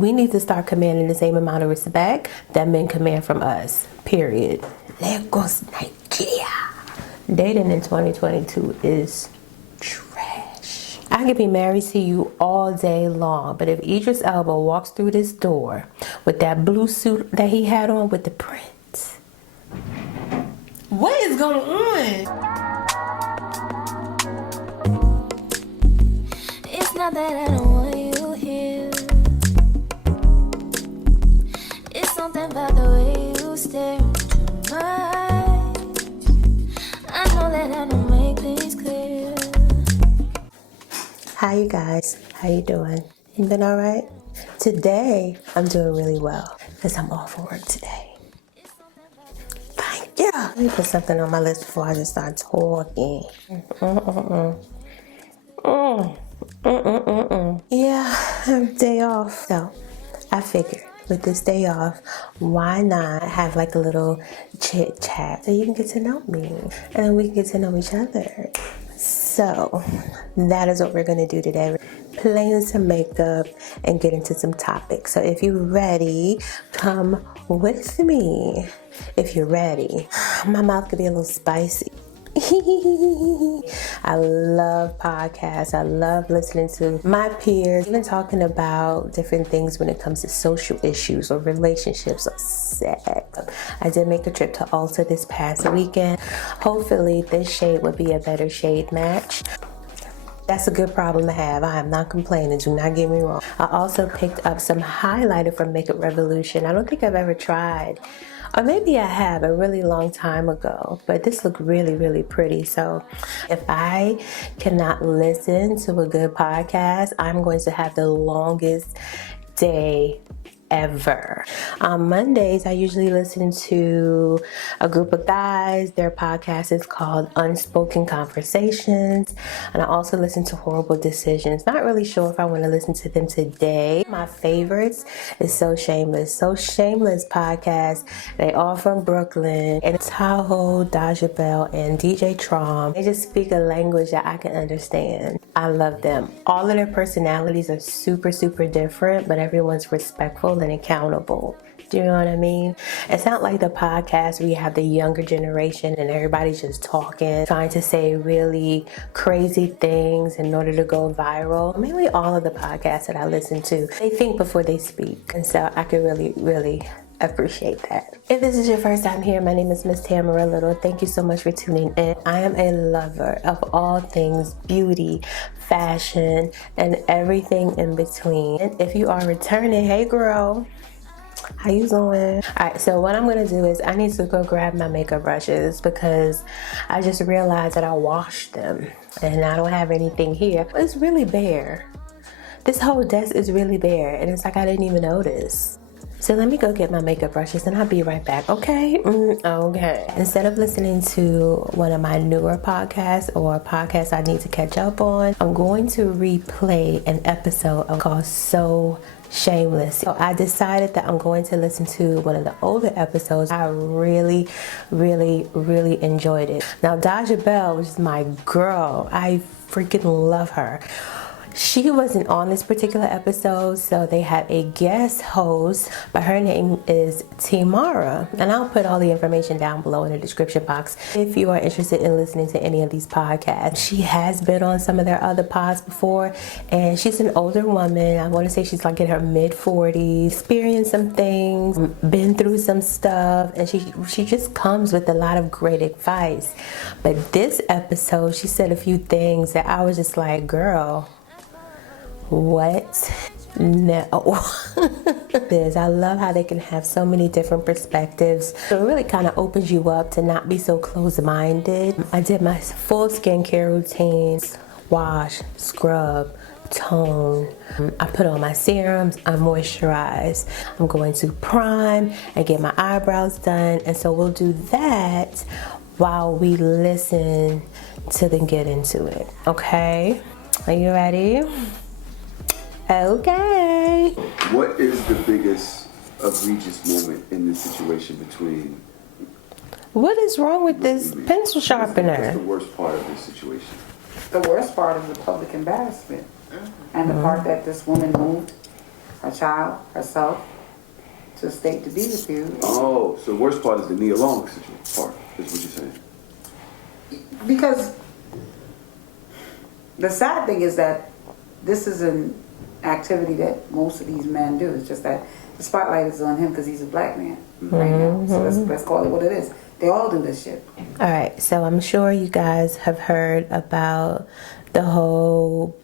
We need to start commanding the same amount of respect that men command from us, period. Lagos, Nigeria. Dating in 2022 is trash. I could be married to you all day long, but if Idris Elba walks through this door with that blue suit that he had on with the prints, what is going on? It's not that I don't want you here. It's something about the way you stare into my eyes. I know that I don't make things clear. Hi you guys, how you doing? You been alright? Today, I'm doing really well because I'm off of work today. Thank you. Let me put something on my list before I just start talking. Yeah, I have a day off. So, I figured with this day off, why not have like a little chit chat so you can get to know me and then we can get to know each other. So, that is what we're going to do today. Play in some makeup and get into some topics. So if you're ready, come with me. If you're ready. My mouth could be a little spicy. I love podcasts. I love listening to my peers, even talking about different things when it comes to social issues or relationships or sex. I did make a trip to Ulta this past weekend. Hopefully this shade would be a better shade match. That's a good problem to have. I am not complaining. Do not get me wrong. I also picked up some highlighter from Makeup Revolution. I don't think I've ever tried. Or maybe I have a really long time ago, but this looked really, really pretty. So if I cannot listen to a good podcast, I'm going to have the longest day ever. On Mondays, I usually listen to a group of guys. Their podcast is called Unspoken Conversations. And I also listen to Horrible Decisions. Not really sure if I want to listen to them today. My favorites is So Shameless. So Shameless podcast. They all from Brooklyn. And Tahoe, Daja Bell, and DJ Trom. They just speak a language that I can understand. I love them. All of their personalities are super, super different, but everyone's respectful and accountable. Do you know what I mean? It's not like the podcast where you have the younger generation and everybody's just talking, trying to say really crazy things in order to go viral. Mainly all of the podcasts that I listen to, they think before they speak. And so I can really, really appreciate that. If this is your first time here, my name is MsTameraLyttle. Thank you so much for tuning in. I am a lover of all things beauty, fashion, and everything in between. And if you are returning, hey girl, how you doing? Alright, so what I'm gonna do is I need to go grab my makeup brushes because I just realized that I washed them and I don't have anything here. It's really bare. This whole desk is really bare and it's like I didn't even notice. So let me go get my makeup brushes and I'll be right back, okay? Okay. Instead of listening to one of my newer podcasts or podcasts I need to catch up on, I'm going to replay an episode called So Shameless. So I decided that I'm going to listen to one of the older episodes. I really, really, really enjoyed it. Now, Daja Bell was my girl. I freaking love her. She wasn't on this particular episode, so they had a guest host, but her name is Tamara. And I'll put all the information down below in the description box if you are interested in listening to any of these podcasts. She has been on some of their other pods before, and she's an older woman. I want to say she's like in her mid-40s, experienced some things, been through some stuff, and she just comes with a lot of great advice. But this episode, she said a few things that I was just like, girl, what? No. I love how they can have so many different perspectives. So it really kind of opens you up to not be so closed-minded. I did my full skincare routines, wash, scrub, tone. I put on my serums, I moisturize. I'm going to prime and get my eyebrows done. And so we'll do that while we listen to then get into it. Okay? Are you ready? Okay. What is the biggest egregious moment in this situation between... What is wrong with this pencil sharpener? What's the worst part of this situation? The worst part is the public embarrassment. And the part that this woman moved her child, herself, to a state to be with you. Oh, so the worst part is the Nia Long situation part, is what you're saying. Because the sad thing is that this is an activity that most of these men do. It's just that the spotlight is on him because he's a black man right now. So let's call it what it is. They all do this shit. All right, so I'm sure you guys have heard about the whole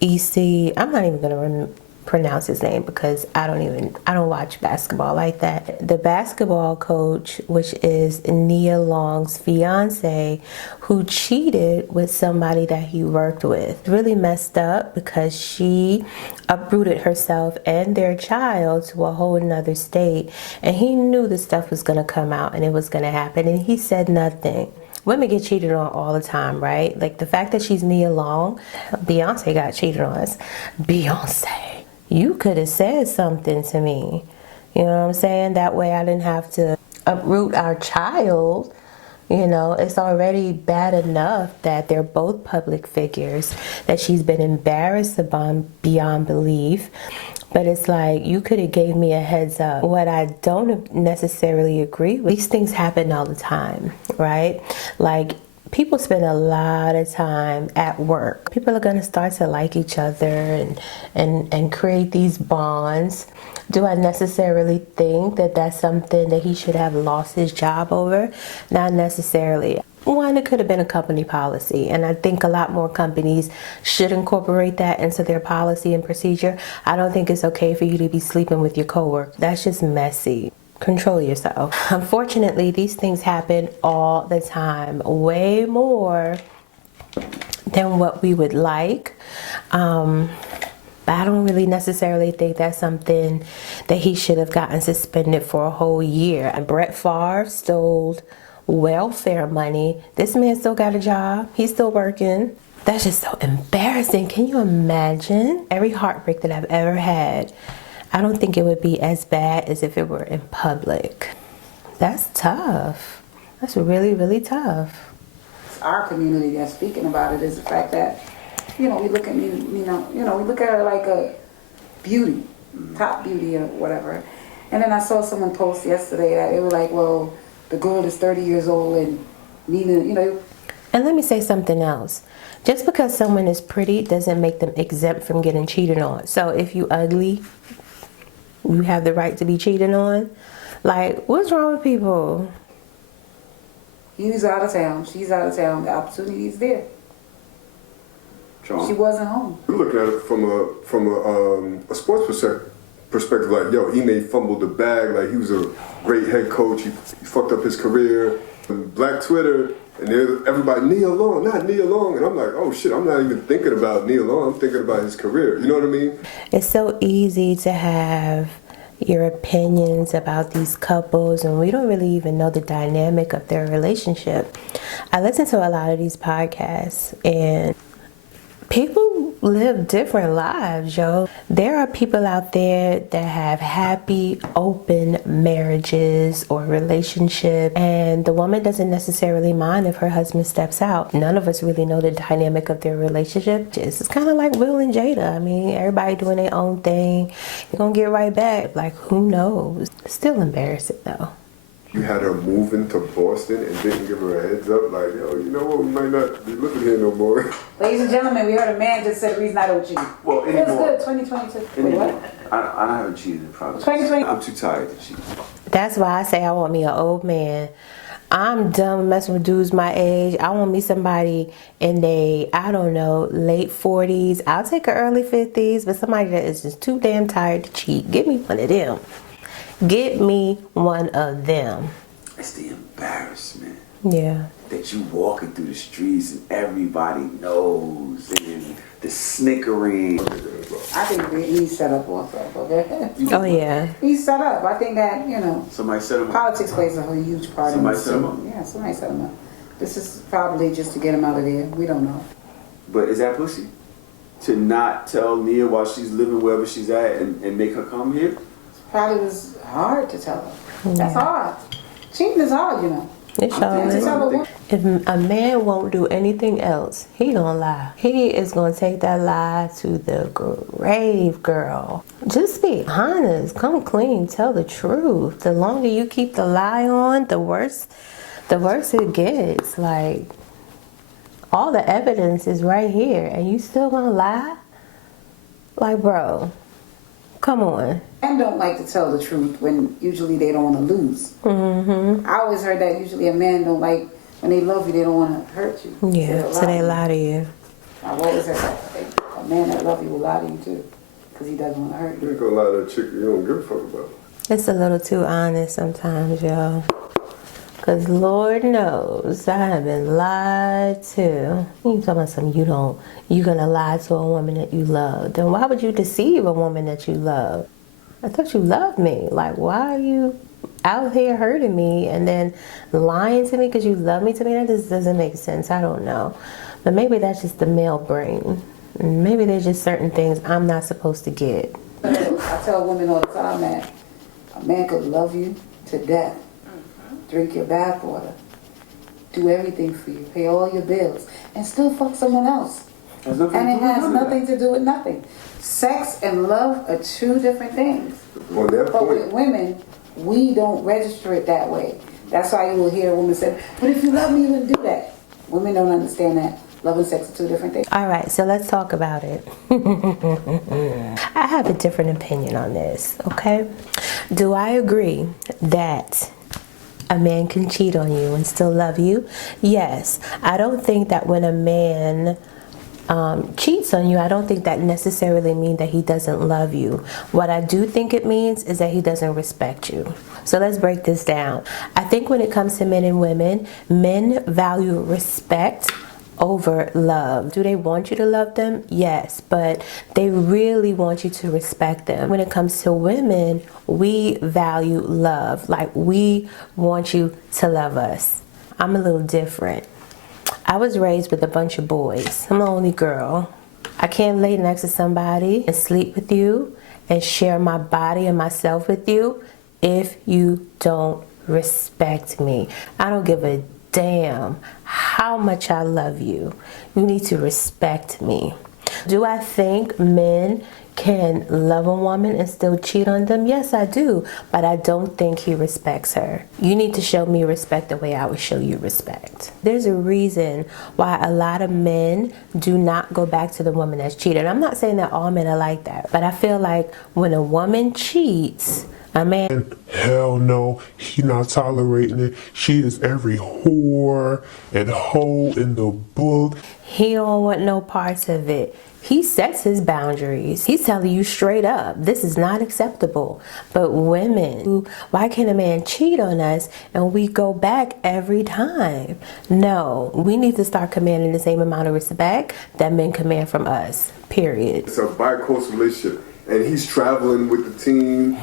EC. I'm not even gonna pronounce his name because I don't watch basketball like that. The basketball coach, which is Nia Long's fiance, who cheated with somebody that he worked with. Really messed up because she uprooted herself and their child to a whole nother state, and he knew the stuff was gonna come out and it was gonna happen, and he said nothing. Women get cheated on all the time, right? Like the fact that she's Nia Long, Beyonce got cheated on us. Beyonce, you could have said something to me. You know what I'm saying? That way I didn't have to uproot our child. You know, it's already bad enough that they're both public figures, that she's been embarrassed about beyond belief. But it's like, you could have gave me a heads up. What I don't necessarily agree with, these things happen all the time, right? Like, people spend a lot of time at work. People are going to start to like each other and create these bonds. Do I necessarily think that that's something that he should have lost his job over? Not necessarily. One, it could have been a company policy, and I think a lot more companies should incorporate that into their policy and procedure. I don't think it's okay for you to be sleeping with your coworker. That's just messy. Control yourself. Unfortunately, these things happen all the time, way more than what we would like. But I don't really necessarily think that's something that he should have gotten suspended for a whole year. And Brett Favre stole welfare money. This man still got a job. He's still working. That's just so embarrassing. Can you imagine? Every heartbreak that I've ever had, I don't think it would be as bad as if it were in public. That's tough. That's really, really tough. It's our community that's speaking about it is the fact that, you know, we look at we look at her like a beauty, top beauty or whatever. And then I saw someone post yesterday that they were like, well, the girl is 30 years old and needing, you know. And let me say something else. Just because someone is pretty doesn't make them exempt from getting cheated on. So if you ugly, you have the right to be cheated on. Like, what's wrong with people? He's out of town. She's out of town. The opportunity is there. Sean? She wasn't home. You look at it from a sports perspective, like, yo, he may fumble the bag, like he was a great head coach, he fucked up his career. And Black Twitter, and everybody, Nia Long, not Nia Long, and I'm like, oh shit, I'm not even thinking about Nia Long, I'm thinking about his career, you know what I mean? It's so easy to have your opinions about these couples, and we don't really even know the dynamic of their relationship. I listen to a lot of these podcasts, and people live different lives, yo. There are people out there that have happy, open marriages or relationships, and the woman doesn't necessarily mind if her husband steps out. None of us really know the dynamic of their relationship. It's kind of like Will and Jada. I mean, everybody doing their own thing. You're gonna get right back. Like, who knows? Still embarrassing, though. You had her moving to Boston and didn't give her a heads up, like, yo, you know what, we might not be living here no more. Ladies and gentlemen, we heard a man just said the reason I don't cheat. Well, It was good, 2022. Wait, what? I haven't cheated in progress. 2020. I'm too tired to cheat. That's why I say I want me an old man. I'm done messing with dudes my age. I want me somebody in their, I don't know, late 40s. I'll take an early 50s, but somebody that is just too damn tired to cheat. Give me one of them. Get me one of them. It's the embarrassment. Yeah. That you walking through the streets and everybody knows, and the snickering. I think he's set up also, okay? Oh, yeah. He's set up. I think that, you know, Somebody set him up. politics plays a huge part in Somebody this. set him up? Yeah, somebody set him up. This is probably just to get him out of there. We don't know. But is that pussy? To not tell Nia while she's living wherever she's at and make her come here? Probably was hard to tell her. That's hard. Cheating is hard, you know. It sure Can't you is. tell a woman? If a man won't do anything else, he gonna lie. He is gonna take that lie to the grave, girl. Just be honest. Come clean. Tell the truth. The longer you keep the lie on, the worse it gets. Like, all the evidence is right here, and you still gonna lie? Like, bro, come on. Men don't like to tell the truth when usually they don't want to lose. I always heard that usually a man don't like, when they love you, they don't want to hurt you. Yeah, so they lie to you. I've always heard that. A man that loves you will lie to you too, because he doesn't want to hurt You you. ain't gonna lie to a chick you don't give a fuck about. It's a little too honest sometimes, y'all. Because Lord knows I have been lied to. You talking about something you're going to lie to a woman that you love. Then why would you deceive a woman that you love? I thought you loved me. Like, why are you out here hurting me and then lying to me because you love me to me? That just doesn't make sense. I don't know. But maybe that's just the male brain. Maybe there's just certain things I'm not supposed to get. I tell women all the time that a man could love you to death, drink your bath water, do everything for you, pay all your bills, and still fuck someone else. Has nothing And to it do with has none of nothing to do with nothing. Sex and love are two different things. On that But with point, women, we don't register it that way. That's why you will hear a woman say, but if you love me, you wouldn't do that. Women don't understand that. Love and sex are two different things. All right, so let's talk about it. I have a different opinion on this, okay? Do I agree that a man can cheat on you and still love you? Yes. I don't think that when a man cheats on you, I don't think that necessarily means that he doesn't love you. What I do think it means is that he doesn't respect you. So let's break this down. I think when it comes to men and women, men value respect over love. Do they want you to love them? Yes, but they really want you to respect them. When it comes to women, we value love. Like, we want you to love us. I'm a little different. I was raised with a bunch of boys. I'm the only girl. I can't lay next to somebody and sleep with you and share my body and myself with you if you don't respect me. I don't give a damn how much I love you. You need to respect me. Do I think men can love a woman and still cheat on them? Yes, I do. But I don't think he respects her. You need to show me respect the way I would show you respect. There's a reason why a lot of men do not go back to the woman that's cheated. I'm not saying that all men are like that, but I feel like when a woman cheats, a man, hell no, he not tolerating it. She is every whore and hoe in the book. he don't want no parts of it. He sets his boundaries. He's telling you straight up, this is not acceptable. But women, why can a man cheat on us and we go back every time? No, we need to start commanding the same amount of respect that men command from us, period. it's a bi-coastal relationship, and he's traveling with the team.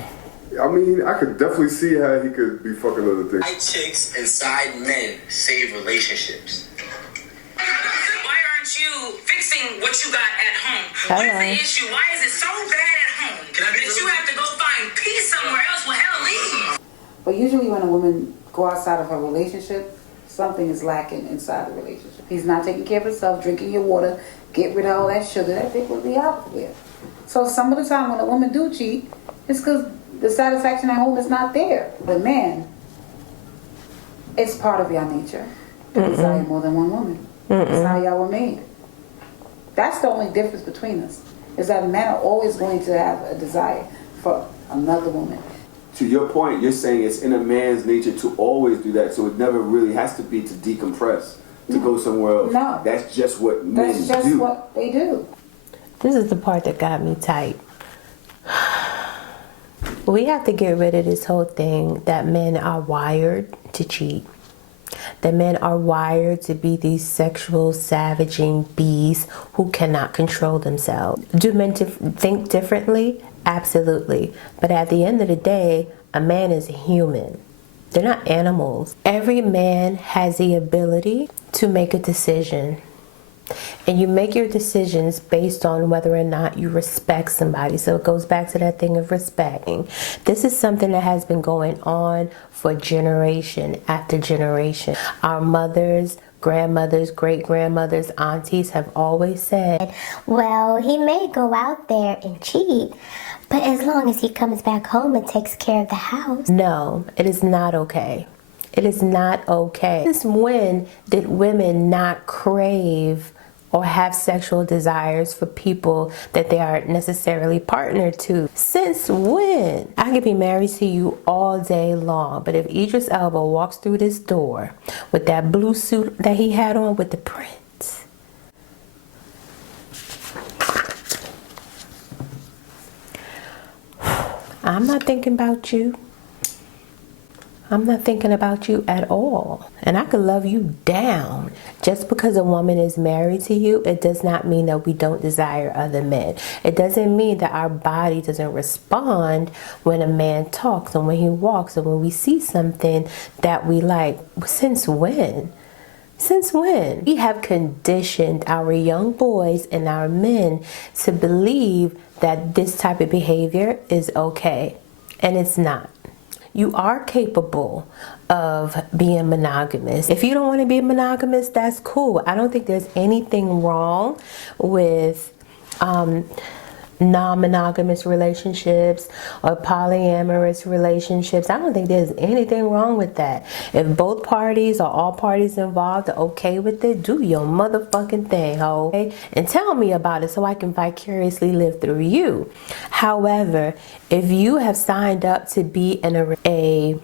I mean, I could definitely see how he could be fucking other things. Side chicks and side men save relationships. Why aren't you fixing what you got at home? Hello. What is the issue? Why is it so bad at home that you have to go find peace somewhere else? Well, hell, leave. But usually when a woman go outside of her relationship, something is lacking inside the relationship. He's not taking care of himself, drinking your water, get rid of all that sugar. That dick will be out there. So some of the time when a woman do cheat, it's because the satisfaction at home is not there. But man, it's part of your nature to desire more than one woman. That's how y'all were made. That's the only difference between us, is that men are always going to have a desire for another woman. To your point, you're saying it's in a man's nature to always do that, so it never really has to be to decompress, to go somewhere else. No. That's just what men That's just do. what they do. This is the part that got me tight. We have to get rid of this whole thing that men are wired to cheat. That men are wired to be these sexual savaging beasts who cannot control themselves. Do men think differently? Absolutely. But at the end of the day, a man is a human. They're not animals. Every man has the ability to make a decision. And you make your decisions based on whether or not you respect somebody. So it goes back to that thing of respecting. This is something that has been going on for generation after generation. Our mothers, grandmothers, great-grandmothers, aunties have always said, well, he may go out there and cheat, but as long as he comes back home and takes care of the house. No, it is not okay. It is not okay. Since when did women not crave or have sexual desires for people that they aren't necessarily partnered to? Since when? I could be married to you all day long, but if Idris Elba walks through this door with that blue suit that he had on with the prints, I'm not thinking about you. I'm not thinking about you at all. And I could love you down. Just because a woman is married to you, it does not mean that we don't desire other men. It doesn't mean that our body doesn't respond when a man talks and when he walks and when we see something that we like. Since when? Since when? We have conditioned our young boys and our men to believe that this type of behavior is okay. And it's not. You are capable of being monogamous. If you don't want to be monogamous, that's cool. I don't think there's anything wrong with non-monogamous relationships or polyamorous relationships. I don't think there's anything wrong with that. If both parties or all parties involved are okay with it, do your motherfucking thing, ho. Okay? And tell me about it so I can vicariously live through you. However, if you have signed up to be in a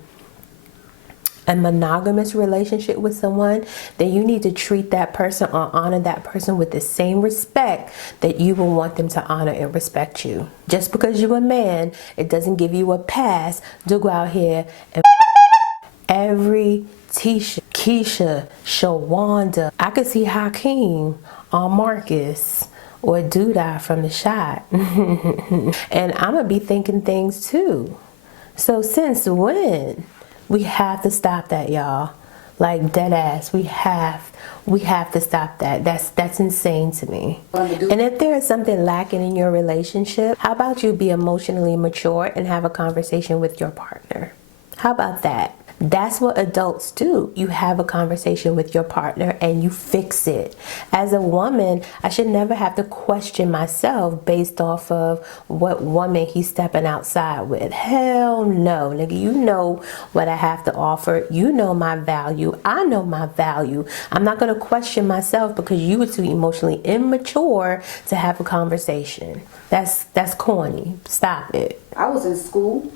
monogamous relationship with someone, then you need to treat that person or honor that person with the same respect that you will want them to honor and respect you. Just because you're a man, it doesn't give you a pass to go out here and every Tisha, Keisha, Shawanda. I could see Hakeem on Marcus or Duda from The Shot. And I'm gonna be thinking things too. So since when? We have to stop that, y'all. Like dead ass. We have to stop that. That's insane to me. And if there is something lacking in your relationship, how about you be emotionally mature and have a conversation with your partner? How about that? That's what adults do. You have a conversation with your partner and you fix it. As a woman, I should never have to question myself based off of what woman he's stepping outside with. Hell no, nigga. You know what I have to offer. You know my value. I know my value. I'm not going to question myself because you were too emotionally immature to have a conversation. That's corny. Stop it. I was in school.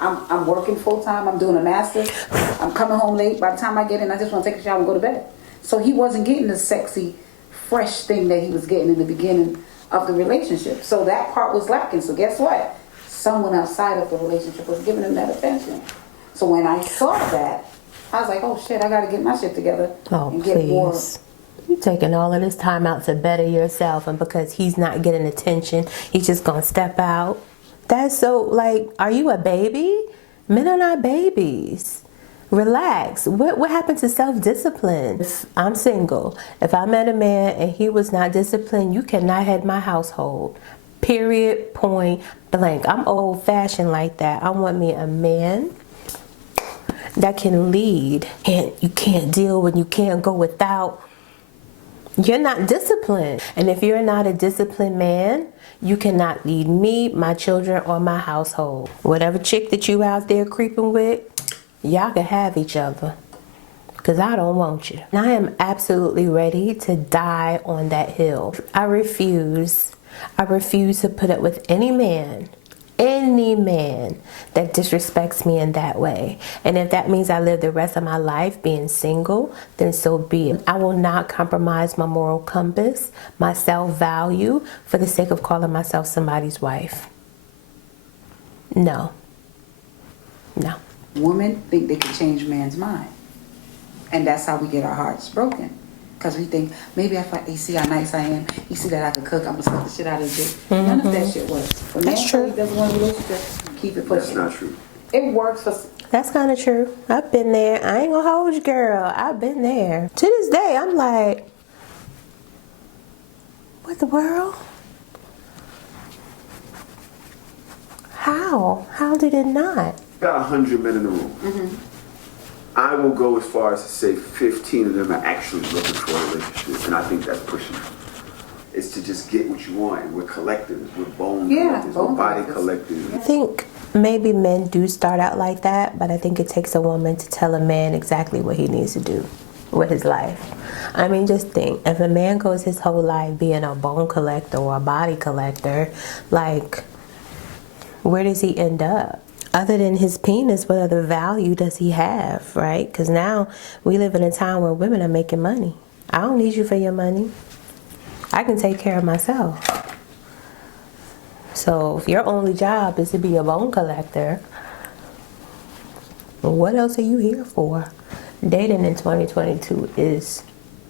I'm working full time. I'm doing a master's. I'm coming home late. By the time I get in, I just want to take a shower and go to bed. So he wasn't getting the sexy, fresh thing that he was getting in the beginning of the relationship. So that part was lacking. So guess what? Someone outside of the relationship was giving him that attention. So when I saw that, I was like, oh shit, I got to get my shit together and get more. You're taking all of this time out to better yourself, and because he's not getting attention, he's just going to step out. That's so, like, are you a baby? Men are not babies. Relax. What happened to self-discipline? If I'm single, if I met a man and he was not disciplined, you cannot head my household. Period, point blank. I'm old-fashioned like that. I want me a man that can lead. And you can't deal when you can't go without. You're not disciplined. And if you're not a disciplined man, you cannot lead me, my children, or my household. Whatever chick that you out there creeping with, y'all can have each other. Because I don't want you. And I am absolutely ready to die on that hill. I refuse to put up with any man that disrespects me in that way. And if that means I live the rest of my life being single, then so be it. I will not compromise my moral compass, my self-value, for the sake of calling myself somebody's wife. No. Women think they can change man's mind. And that's how we get our hearts broken. Because we think, maybe if he see how nice I am, he see that I can cook, I'm going to suck the shit out of his dick. None of that shit works. When That's true. He doesn't want a relationship, keep it pushing. That's not true. It works for... That's kind of true. I've been there. I ain't gonna hold you, girl. I've been there. To this day, I'm like, What the world? How? How did it not? Got 100 men in the room. Mm-hmm. I will go as far as to say 15 of them are actually looking for a relationship, and I think that's pushing it. It's to just get what you want. And we're collectives. We're bone collectors. We're body collectors. I think maybe men do start out like that, but I think it takes a woman to tell a man exactly what he needs to do with his life. I mean, just think, if a man goes his whole life being a bone collector or a body collector, like, where does he end up? Other than his penis, what other value does he have, right? Because now we live in a time where women are making money. I don't need you for your money. I can take care of myself. So if your only job is to be a bone collector, what else are you here for? Dating in 2022 is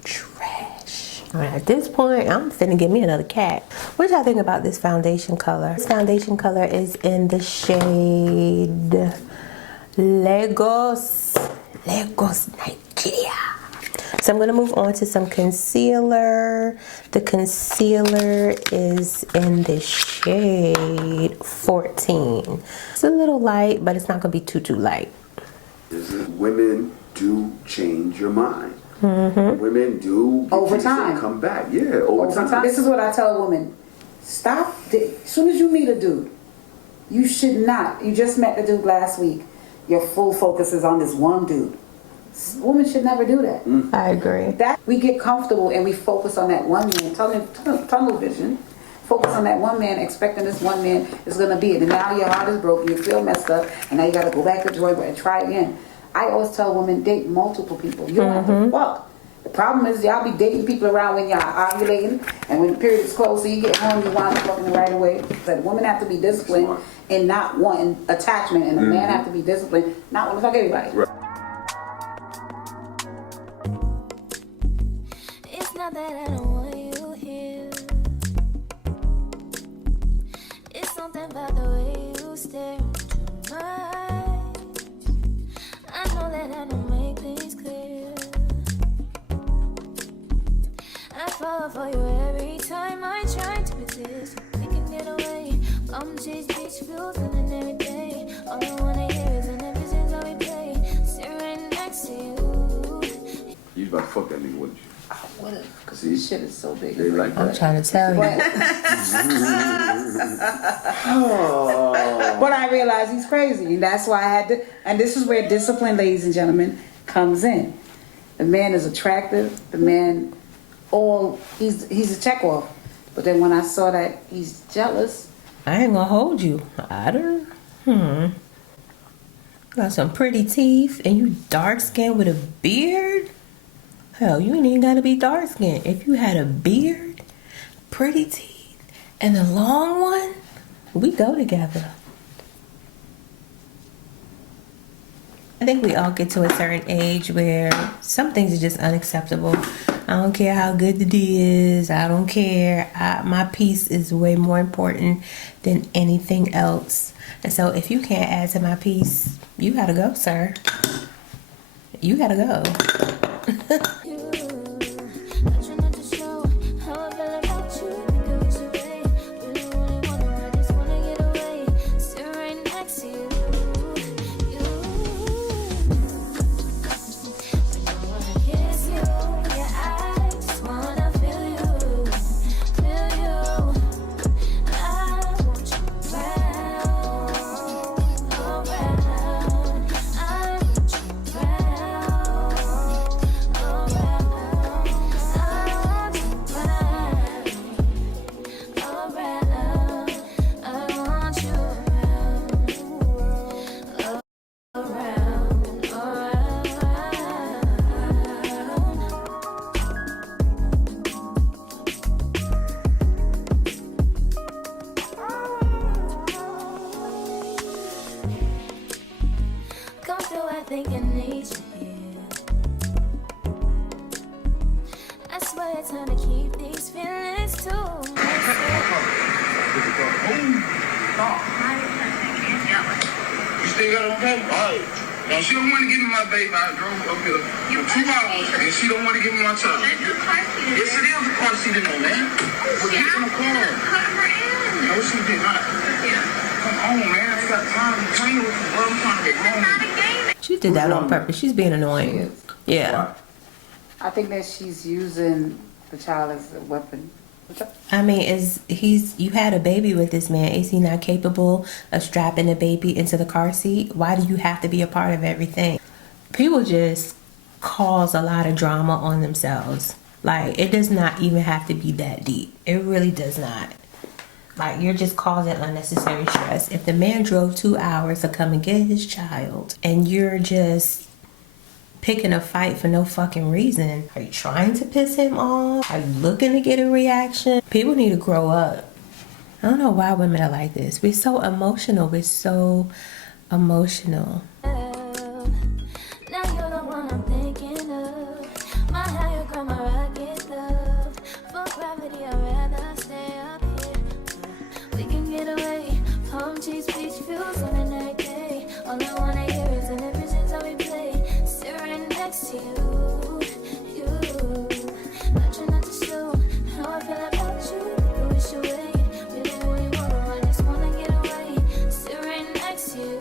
trash. I mean, at this point, I'm finna get me another cat. What y'all think about this foundation color? This foundation color is in the shade Lagos Nigeria. So I'm gonna move on to some concealer. The concealer is in the shade 14. It's a little light, but it's not gonna be too light. Women do change your mind. Mm-hmm. Women do get Over you time. to come back. Yeah, over time. This is what I tell a woman. Stop. As soon as you meet a dude, you should not. You just met the dude last week. Your full focus is on this one dude. Women should never do that. I agree. That we get comfortable and we focus on that one man. Tunnel vision. Focus on that one man, expecting this one man is gonna be it. And now your heart is broken. You feel messed up, and now you gotta go back to the drawing board and try again. I always tell women, date multiple people. You don't have to fuck. The problem is y'all be dating people around when y'all ovulating, and when the period is close, so you get home, you wind up fucking right away. But women have to be disciplined and not wanting attachment, and a man have to be disciplined, not want to fuck everybody. Right. It's not that I don't want you here. It's something about the way you stare into my eyes. I know that I don't make things clear. I fall for you every time I try to resist. We can get away. Come chase beach views and every day. All I wanna hear is an episode how we play. Sit right next to you. You about to fuck that nigga, wouldn't you? I would've, because this shit is so big. They like I'm that. trying to tell you. But I realized he's crazy, and that's why I had to. And this is where discipline, ladies and gentlemen, comes in. The man is attractive. The man, he's a check off. But then when I saw that he's jealous, I ain't gonna hold you. I don't. Got some pretty teeth, and you dark skinned with a beard. Hell, you ain't even gotta be dark skinned. If you had a beard, pretty teeth, and a long one, we go together. I think we all get to a certain age where some things are just unacceptable. I don't care how good the D is. I don't care. My peace is way more important than anything else. And so if you can't add to my peace, you gotta go, sir. You gotta go. You still got it on camera? All right. Now, she don't want to give me my baby. I drove up here for 2 hours, and she don't want to give me my child. Yes, it is a car seat in there, man. Well, get in the car. Cut her in. No, she did not. Come on, man. I got time to train with you, bro. I'm trying to get home. She did that on purpose. She's being annoying. Yeah. I think that she's using the child as a weapon. I mean, you had a baby with this man. Is he not capable of strapping the baby into the car seat? Why do you have to be a part of everything? People just cause a lot of drama on themselves. Like, it does not even have to be that deep. It really does not. Like, you're just causing unnecessary stress. If the man drove 2 hours to come and get his child, and you're just picking a fight for no fucking reason. Are you trying to piss him off? Are you looking to get a reaction? People need to grow up. I don't know why women are like this. We're so emotional. We're so emotional. Now you're the one I'm thinking of. My higher ground, my rocket love. For gravity, I'd rather stay up here. We can get away. Palm trees, beach views on a night day. All I wanna hear is an visions that we play. Sit right next to you. I try not to show how I feel about you. You wish away. We don't really wanna run, just wanna get away. Sit right next to you.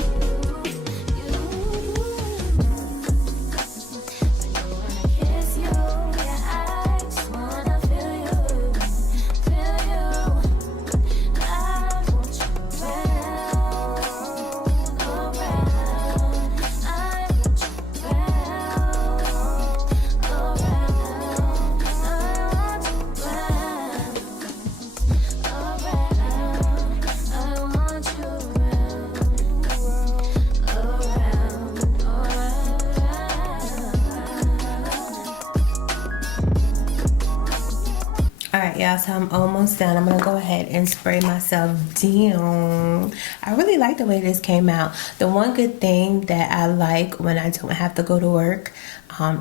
Alright, y'all, so I'm almost done. I'm gonna go ahead and spray myself down. I really like the way this came out. The one good thing that I like when I don't have to go to work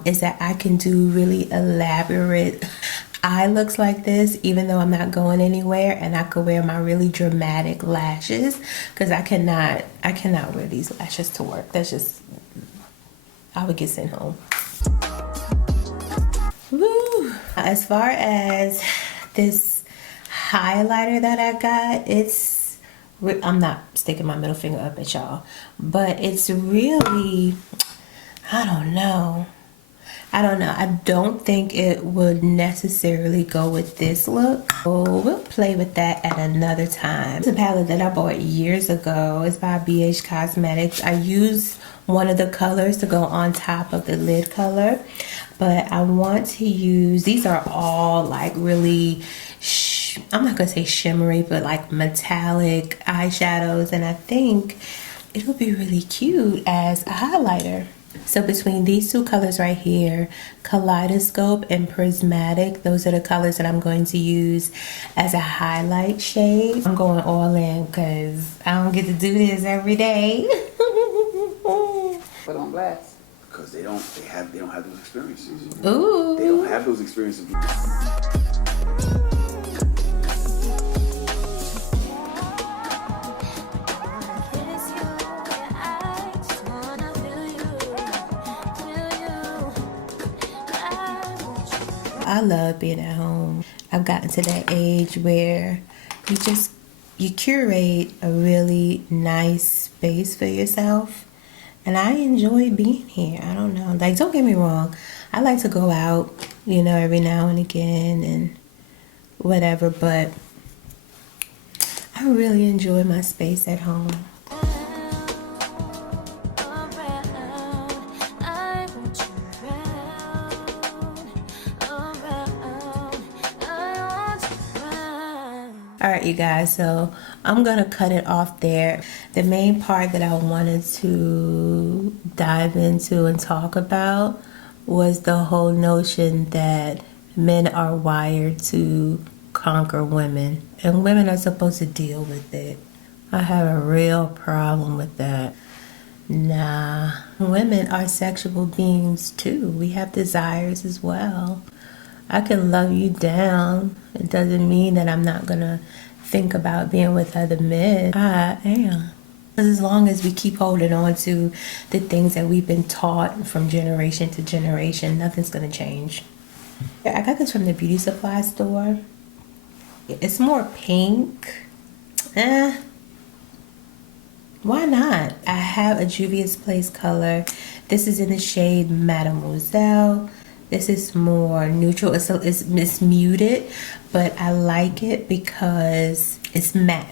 is that I can do really elaborate eye looks like this even though I'm not going anywhere, and I could wear my really dramatic lashes because I cannot wear these lashes to work. That's just, I would get sent home. Woo. As far as this highlighter that I got, I'm not sticking my middle finger up at y'all, but it's really, I don't know. I don't think it would necessarily go with this look. So we'll play with that at another time. It's a palette that I bought years ago. It's by BH Cosmetics. I used one of the colors to go on top of the lid color, but I want to use, these are all like really, I'm not gonna say shimmery, but like metallic eyeshadows, and I think it'll be really cute as a highlighter. So between these two colors right here, Kaleidoscope and Prismatic, those are the colors that I'm going to use as a highlight shade. I'm going all in because I don't get to do this every day. Put on blast. Because they don't have those experiences. Ooh. They don't have those experiences. I love being at home. I've gotten to that age where you curate a really nice space for yourself, and I enjoy being here. I don't know, like, don't get me wrong, I like to go out, you know, every now and again and whatever, but I really enjoy my space at home. Alright, you guys, so I'm gonna cut it off there. The main part that I wanted to dive into and talk about was the whole notion that men are wired to conquer women, and women are supposed to deal with it. I have a real problem with that. Nah, women are sexual beings too. We have desires as well. I can love you down. It doesn't mean that I'm not gonna think about being with other men. I am. As long as we keep holding on to the things that we've been taught from generation to generation, nothing's gonna change. I got this from the beauty supply store. It's more pink. Why not? I have a Juvia's Place color. This is in the shade Mademoiselle. This is more neutral. It's muted, but I like it because it's matte.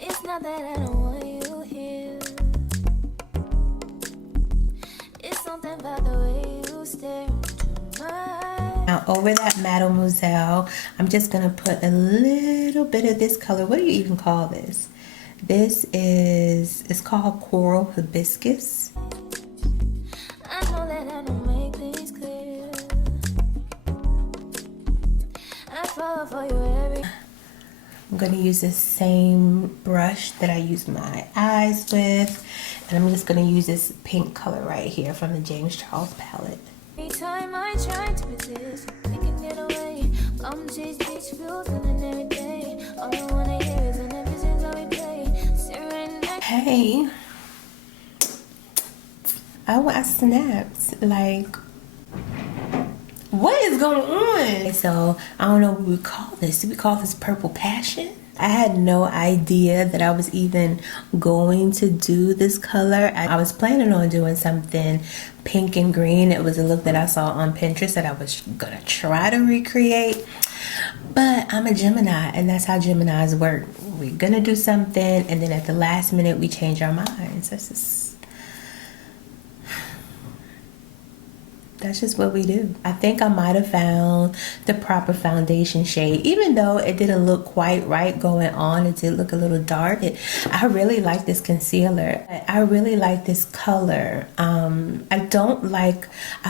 It's not that I don't want you here. It's something about the way you stare into my. Now over that Mademoiselle, I'm just gonna put a little bit of this color. What do you even call this? It's called Coral Hibiscus. I know that I don't make things clear. I fall for you every. I'm going to use the same brush that I use my eyes with. And I'm just going to use this pink color right here from the James Charles palette. Every time I try to resist, we can get away. Come chase beach views and every day. All I wanna hear is an episode how we play. Staring at. Hey. I snapped. Like, what is going on? So, I don't know what we call this. Do we call this purple passion? I had no idea that I was even going to do this color. I was planning on doing something pink and green. It was a look that I saw on Pinterest that I was gonna try to recreate. But I'm a Gemini, and that's how Geminis work. We're gonna do something, and then at the last minute, we change our minds. That's just what we do. I think I might have found the proper foundation shade. Even though it didn't look quite right going on, it did look a little dark. I really like this concealer. I really like this color. I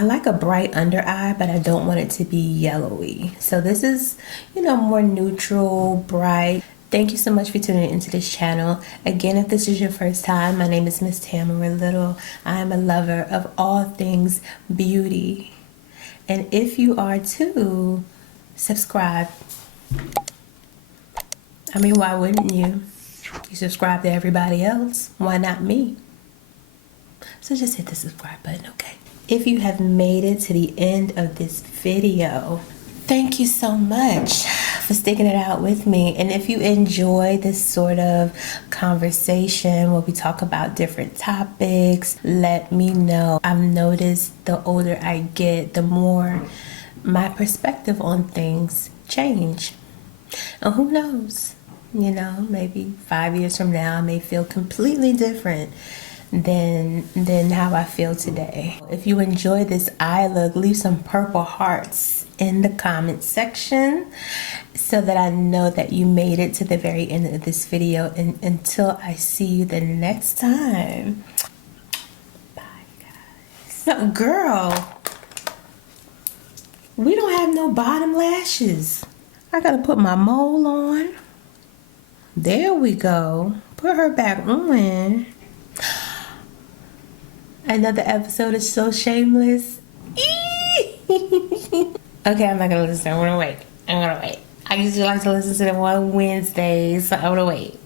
like a bright under eye, but I don't want it to be yellowy. So this is, more neutral, bright. Thank you so much for tuning into this channel. Again, if this is your first time, my name is MsTameraLyttle. I am a lover of all things beauty. And if you are too, subscribe. I mean, why wouldn't you? You subscribe to everybody else. Why not me? So just hit the subscribe button, okay? If you have made it to the end of this video, thank you so much for sticking it out with me. And if you enjoy this sort of conversation where we talk about different topics, let me know. I've noticed the older I get, the more my perspective on things change. And who knows, maybe 5 years from now I may feel completely different than how I feel today. If you enjoy this eye look, leave some purple hearts in the comment section so that I know that you made it to the very end of this video. And until I see you the next time, bye guys. No, girl, we don't have no bottom lashes. I gotta put my mole on. There we go. Put her back on. Another episode is so shameless. Okay, I'm not gonna listen. I'm gonna wait. I usually like to listen to them on Wednesdays, so I'm gonna wait.